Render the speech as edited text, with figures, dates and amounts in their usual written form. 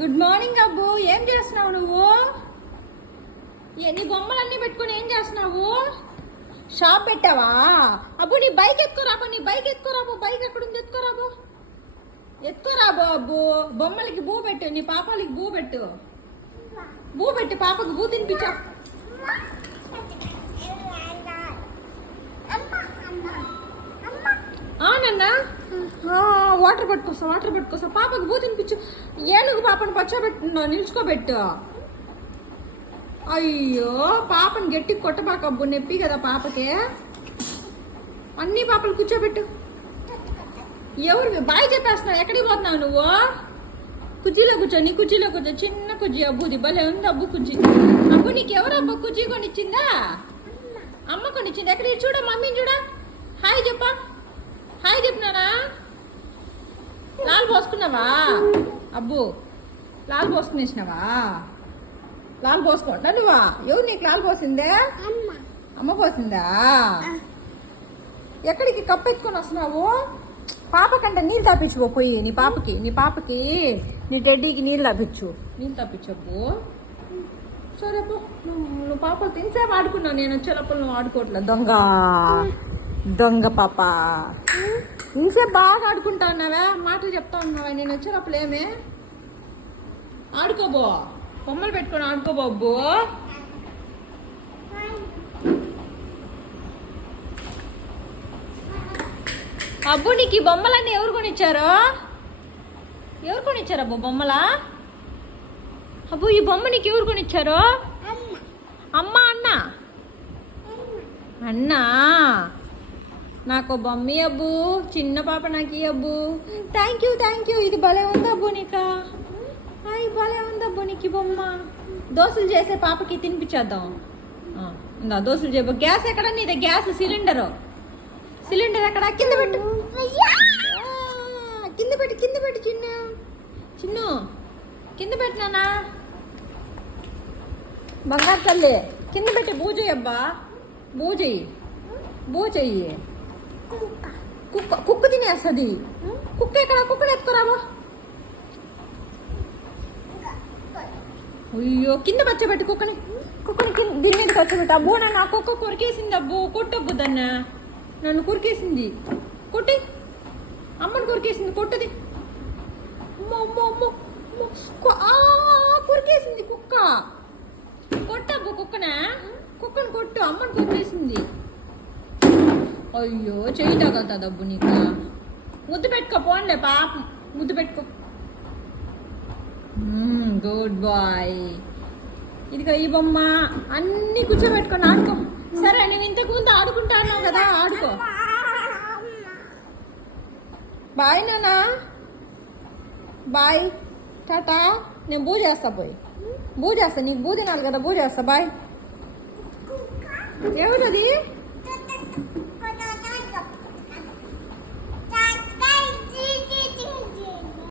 Good morning అబ్బు. ఏం చేస్తున్నావు నువ్వు? నీ బొమ్మలన్నీ పెట్టుకుని ఏం చేస్తున్నావు? షాప్ పెట్టావా? అబ్బు నీ బైక్ ఎత్తుకోరాబో, నీ బైక్ ఎత్తుకోరాబో. బైక్ ఎక్కడుంది? ఎత్తుకోరాబో, ఎత్తుకోరాబో. అబ్బు బొమ్మలకి బూ పెట్టు, నీ పాపాలకి బూ పెట్టు. బూ పెట్టి పాపకి బూ తినిపించా. నాన్న వాటర్ పట్టుకొస్తా. పాపకి బూ తినిపించు. ఏనుగు పాపను పచ్చబెట్టు, నిల్చుకోబెట్టు. అయ్యో పాపని గట్టి కొట్టబాకబ్బు, నొప్పి కదా పాపకి. అన్ని పాపలు కూర్చోబెట్టు. ఎవరు బాయ్ చెప్పేస్తున్నావు? ఎక్కడికి పోతున్నావు నువ్వు? కుర్చీలో కూర్చో, నీ కుర్చీలో కూర్చో. చిన్న కుర్చీ అబ్బుది, భలే ఉంది అబ్బు కుర్చీ. అబ్బు నీకు ఎవరు అబ్బా కుర్చీ కొనిచ్చిందా? అమ్మ కొనిచ్చింది. ఎక్కడికి చూడ, మమ్మీని చూడ. హాయ్ చెప్పా, హాయ్ చెప్పినానా? లాల్ పోసుకున్నావా అబ్బు? లాల్ పోసుకునేసినావా? లాల్ పోసుకోండి నువ్వా? ఎవరు నీకు లాల్ పోసిందే? అమ్మ పోసిందా? ఎక్కడికి కప్పు ఎత్తుకొని వస్తున్నావు? పాపకంటే నీళ్ళు తాపించు పోయి. నీ పాపకి నీ టెడ్డీకి నీళ్ళు తాపించు అబ్బు. సరే అబ్బు, నువ్వు పాప తినసేపు ఆడుకున్నావు. నేను వచ్చేటప్పుడు నువ్వు ఆడుకోవట్లేదు. దొంగ పాప. ఇంతసేపు బాగా ఆడుకుంటా ఉన్నావా? మాటలు చెప్తా ఉన్నావా? నేను వచ్చేటప్పుడు ఏమే? ఆడుకోబో, బొమ్మలు పెట్టుకొని ఆడుకోబోబ్బు. అబ్బు నీకు ఈ బొమ్మలన్నీ ఎవరు కొనిచ్చారు అబ్బు బొమ్మలా? అబ్బు ఈ బొమ్మ నీకు ఎవరు కొనిచ్చారు? అమ్మ అన్నా నాకు బొమ్మ అబ్బు. చిన్న పాప నాకు అబ్బు. Thank you. ఇది భలే ఉంది అబ్బు నీకా. భలే ఉంది అబ్బు నీకు బొమ్మ. దోశలు చేసే పాపకి తినిపించేద్దాం. ఇంకా దోశలు చేయబో. గ్యాస్ ఎక్కడ నీదే? గ్యాస్ సిలిండర్ ఎక్కడ? కింద పెట్టు చిన్ను కింద పెట్టినానా? బంగారు తల్లి కింద పెట్టి బూజయ్యి అబ్బా. బూజయ్యి. కుక్క తినేస్తుంది. కుక్క ఎక్కడ? కుక్కను ఎత్తుకోరాబో. అయ్యో కింద పచ్చబెట్టు కుక్కని దీని మీద పచ్చబెట్టు. అబ్బో నన్ను ఆ కుక్క కొరికేసింది అబ్బో. కొట్టబ్బు దాన్ని. నన్ను కొరికేసింది. కొట్టి. అమ్మని కొరికేసింది. కొట్టది. కొరికేసింది కుక్క. కొట్టబ్బు కుక్కని కొట్టు. అమ్మని కొరికేసింది. అయ్యో చెయ్యి తగలుతుంది అబ్బు నీకు. ముద్దు పెట్టుకో పోన్లే పాప. ముద్దు పెట్టుకో. Good boy. ఇదిగో ఈ బొమ్మ అన్నీ కూర్చోబెట్టుకొని ఆడుకో. సరే నేను ఇంతకు ముందు ఆడుకుంటా అన్నావు కదా, ఆడుకో. బాయ్ నాన్న. బాయ్ టాటా. నేను బూ చేస్తా నీకు బూ తినాలి కదా. బూ చేస్తా. బాయ్. ఎవరది?